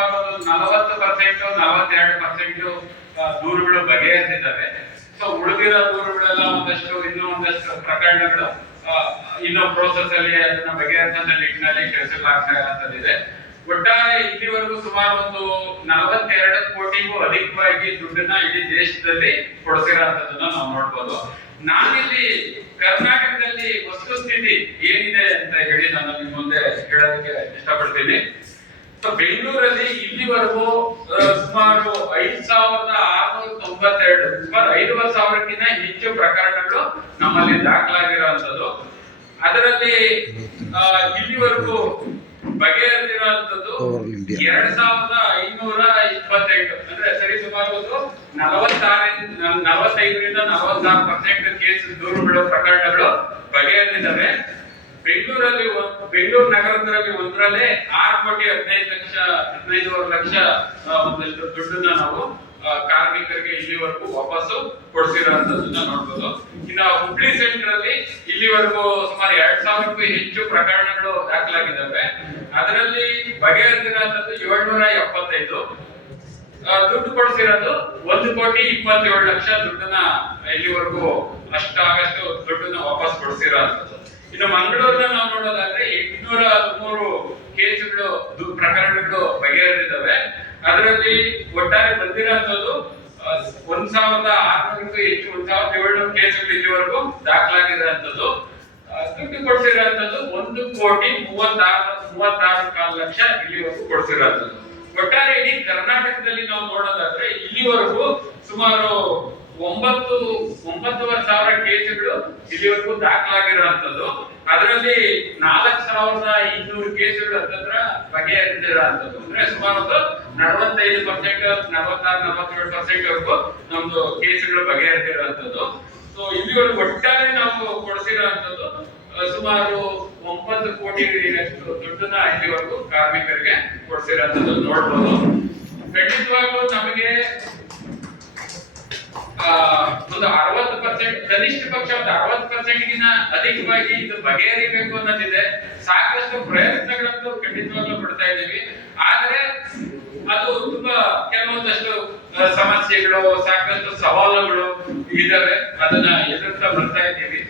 ಸುಮಾರು 40%, 42% ದೂರುಗಳು ಬಗೆಹರಿಸಿದ್ದಾವೆ. ಸೊ ಉಳಿದಿರೋ ದೂರುಗಳೆಲ್ಲ ಒಂದಷ್ಟು ಪ್ರಕರಣಗಳು ಇನ್ನೂ ಪ್ರೋಸೆಸ್ ಅಲ್ಲಿ ಅದನ್ನ ಬಗೆಹರಿಸುವಂತ ನಿಟ್ಟಿನಲ್ಲಿ ಕೆಲಸಗಳಾಗ್ತಾ ಇರುವಂತದ್ದಿದೆ. ಒಟ್ಟಾರೆ ಇಲ್ಲಿವರೆಗೂ ಸುಮಾರು ಒಂದು 42 ಕೋಟಿಗೂ ಅಧಿಕವಾಗಿ ದುಡ್ಡನ್ನ ಇಡೀ ದೇಶದಲ್ಲಿ ಕೊಡಿಸಿರೋಂಥದ್ದನ್ನ ನಾವು ನೋಡ್ಬೋದು. ನಾನಿಲ್ಲಿ ಕರ್ನಾಟಕದಲ್ಲಿ ವಸ್ತುಸ್ಥಿತಿ ಏನಿದೆ ಅಂತ ಹೇಳಿ ನಾನು ನಿಮ್ ಮುಂದೆ ಹೇಳೋದಕ್ಕೆ ಇಷ್ಟಪಡ್ತೀನಿ. ಸೊ ಬೆಂಗಳೂರಲ್ಲಿ ಇಲ್ಲಿವರೆಗೂ ಸುಮಾರು 5,692 ಸುಮಾರು 5,000ಕ್ಕಿಂತ ಹೆಚ್ಚು ಪ್ರಕರಣಗಳು ನಮ್ಮಲ್ಲಿ ದಾಖಲಾಗಿರುವಂತದ್ದು. ಅದರಲ್ಲಿ ಇಲ್ಲಿವರೆಗೂ ಬಗೆಹರಿದಿರುವಂತದ್ದು 2,528 ಅಂದ್ರೆ ಸರಿ ಸುಮಾರು 45ರಿಂದ 46% ಕೇಸ್ ದೂರುಗಳು ಪ್ರಕರಣಗಳು ಬಗೆಹರಿದಿದ್ದಾವೆ. ಬೆಂಗಳೂರು ನಗರದಲ್ಲಿ ಒಂದರಲ್ಲೇ 6,15,00,000 ಒಂದಷ್ಟು ದುಡ್ಡನ್ನ ನಾವು ಕಾರ್ಮಿಕರಿಗೆ ಇಲ್ಲಿವರೆಗೂ ವಾಪಸ್ಸು ಕೊಡಿಸಿರುವಂತದನ್ನ ನೋಡ್ಬೋದು. ಇನ್ನು ಹುಬ್ಳಿ ಸೆಂಟರ್ ಅಲ್ಲಿ ಇಲ್ಲಿವರೆಗೂ ಸುಮಾರು 2,000ಕ್ಕೂ ಹೆಚ್ಚು ಪ್ರಕರಣಗಳು ದಾಖಲಾಗಿದ್ದಾವೆ. ಅದರಲ್ಲಿ ಬಗೆಹರಿದಿರುವಂತದ್ದು 775, ದುಡ್ಡು ಕೊಡಿಸಿರೋದು 1,27,00,000 ದುಡ್ಡನ್ನ ಇಲ್ಲಿವರೆಗೂ ಅಷ್ಟಾಗಷ್ಟು ದುಡ್ಡನ್ನ ವಾಪಸ್ ಕೊಡಿಸಿರೋಂಥದ್ದು. ಇನ್ನು ಮಂಗಳೂರನ್ನ ನಾವು ನೋಡೋದಾದ್ರೆ 813 ಕೇಸುಗಳು ಪ್ರಕರಣಗಳು ಬಗೆಹರಿದಿದ್ದಾವೆ. ಅದರಲ್ಲಿ ಒಟ್ಟಾರೆ ಬಂದಿರೋಂಥದ್ದು 1,600ಕ್ಕೂ ಹೆಚ್ಚು 1,700 ಕೇಸುಗಳು ಇಲ್ಲಿವರೆಗೂ ದಾಖಲಾಗಿರುವಂತದ್ದು. ದುಡ್ಡು ಕೊಡಿಸಿರುವಂತದ್ದು 1,36,34,00,000 ಇಲ್ಲಿವರೆಗೂ ಕೊಡಿಸಿರುವಂತದ್ದು. ಒಟ್ಟಾರೆ ಇಡೀ ಕರ್ನಾಟಕದಲ್ಲಿ ನಾವು ನೋಡೋದಾದ್ರೆ ಇಲ್ಲಿವರೆಗೂ ಸುಮಾರು 9,500 ಕೇಸುಗಳು ಇಲ್ಲಿವರೆಗೂ ದಾಖಲಾಗಿರುವಂತದ್ದು. ಅದರಲ್ಲಿ 4,200 ಕೇಸುಗಳು ಹತ್ತಿರ ಬಗೆಹರಿದಿರುವಂತದ್ದು. ಅಂದ್ರೆ ಸುಮಾರು 45%, 46-47% ವರೆಗೂ ನಮ್ದು ಕೇಸುಗಳು ಬಗೆಹರಿದಿರುವಂತದ್ದು. ಸೊ ಇಲ್ಲಿವರೆಗೂ ಒಟ್ಟಾರೆ ನಾವು ಕೊಡಿಸಿರುವಂತದ್ದು ಸುಮಾರು 9 ಕೋಟಿಯಷ್ಟು ದುಡ್ಡನ್ನ ಇಲ್ಲಿವರೆಗೂ ಕಾರ್ಮಿಕರಿಗೆ ಕೊಡಿಸಿರುವಂತದ್ದು ನೋಡ್ಬೋದು. ಖಂಡಿತವಾಗ್ಲೂ ನಮಗೆ ಒಂದು 60%, ಕನಿಷ್ಠ ಪಕ್ಷ ಒಂದು 60%ಗಿಂತ ಅಧಿಕವಾಗಿ ಇದು ಬಗೆಹರಿಬೇಕು ಅನ್ನೋದಿದೆ. ಸಾಕಷ್ಟು ಪ್ರಯತ್ನಗಳನ್ನು ಖಂಡಿತವಾಗ್ಲೂ ಪಡ್ತಾ ಇದ್ದೀವಿ. ಆದ್ರೆ ಅದು ತುಂಬಾ ಕೆಲವೊಂದಷ್ಟು ಸಮಸ್ಯೆಗಳು, ಸಾಕಷ್ಟು ಸವಾಲುಗಳು ಇದಾವೆ. ಅದನ್ನ ಎದುರ್ತಾ ಬರ್ತಾ ಇದ್ದೀವಿ.